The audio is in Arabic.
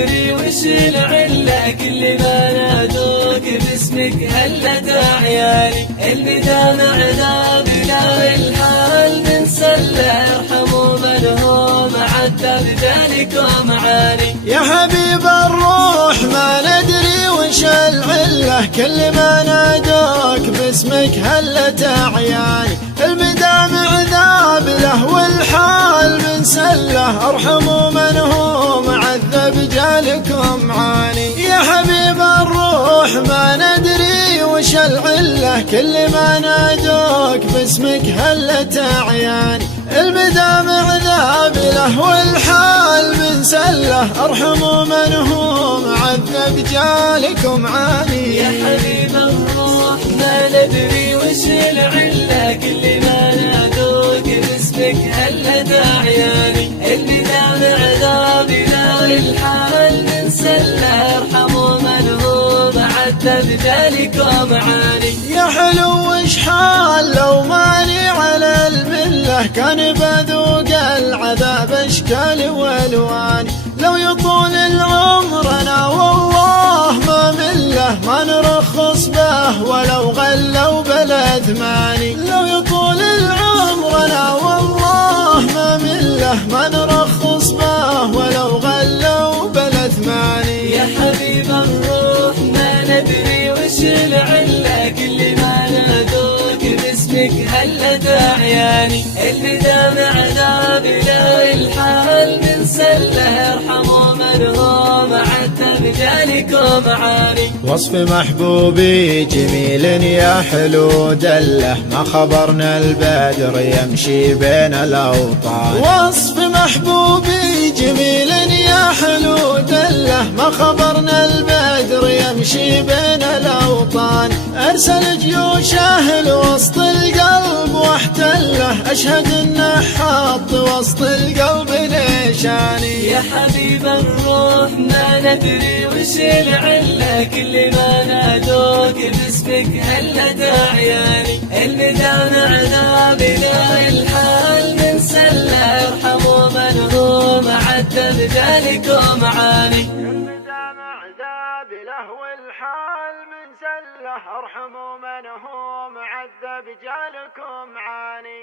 ندري وش العلة، كل ما نادوك باسمك هلت أعياني. المدامع ذابنا والحال بنسله، ارحموا من هو معذب ذلك ومعاني. يا حبيب الروح ما ندري وش العلة، كل ما نادوك باسمك هلت أعياني. المدامع ذابله والحال بنسله، ارحموا من هو معذب جالكم عاني. يا حبيب الروح ما ندري وش العلة، كل ما نادوك باسمك هلت أعياني. المدامع ذابله والحال بنسله، ارحموا من هو معذب جالكم عاني. يا حبيب الروح ما ندري وش العلة، كل ما نادوك باسمك هلت أعياني. المدامع ذابنا والحال بنسله، ارحموا من هو معذب ذلك ومعاني. يا حلو وش حال لو ماني على الملة، كان بذوق العذاب اشكال والوان. لو يطول العمر انا والله ما مله، ما نرخص به ولو غلوا بالاثماني. لو يطول العمر انا والله ما مله، ما نرخص به ولو غلوا بالاثماني. يا حبيب الروح ما ندري وش العلة، كل ما نادوك باسمك هلت أعياني. المدامع ذابنا والحال بنسله، ارحموا من هو معذب ذلك ومعاني. وصف محبوبي جميل يا حلو دله، ما خبرنا البدر يمشي بين الأوطان. وصف محبوبي جميل يا حلو دله، ما خبرنا البدر يمشي بين الأوطان. أرسل جيوشه لوسط القلب واحتله، أشهد إنه حط وسط القلب نشاني. يا حبيب الروح ما ندري وش العلة، كل ما نادوك باسمك هلت أعياني. المدامع ذابنا الحال بنسله، ارحموا من هو معذب ذلك ومعاني. المدامع ذابله والحال بنسله، ارحموا من هو معذب جالكم عاني.